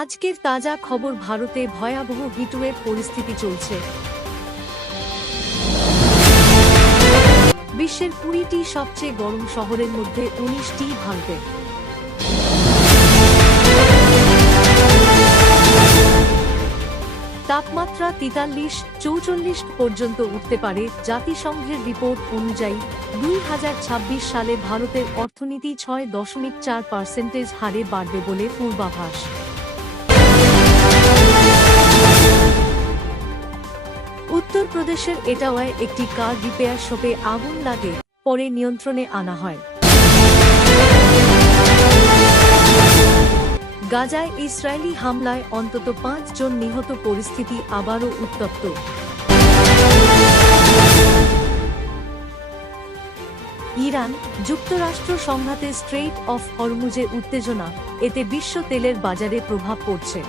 আজকের তাজা খবর, ভারতে ভয়াবহ হিটওয়েভ পরিস্থিতি চলছে। বিশ্বের 20টি সবচেয়ে গরম শহরের মধ্যে 19টি ভারতে। তাপমাত্রা 43-44 পর্যন্ত উঠতে পারে। জাতিসংঘের রিপোর্ট অনুযায়ী 2026 সালে ভারতের অর্থনীতি 6.4% হারে বাড়বে বলে পূর্বাভাস। উত্তরপ্রদেশের এটাওয়ায় একটি কার রিপেয়ার শপে আগুন লাগে, পরে নিয়ন্ত্রণে আনা হয়। গাজায় ইসরায়েলি হামলায় অন্তত 5 জন নিহত, পরিস্থিতি আবারও উত্তপ্ত। ইরান যুক্তরাষ্ট্র সংঘাতে স্ট্রেইট অফ হরমুজে উত্তেজনা, এতে বিশ্ব তেলের বাজারে প্রভাব পড়ছে।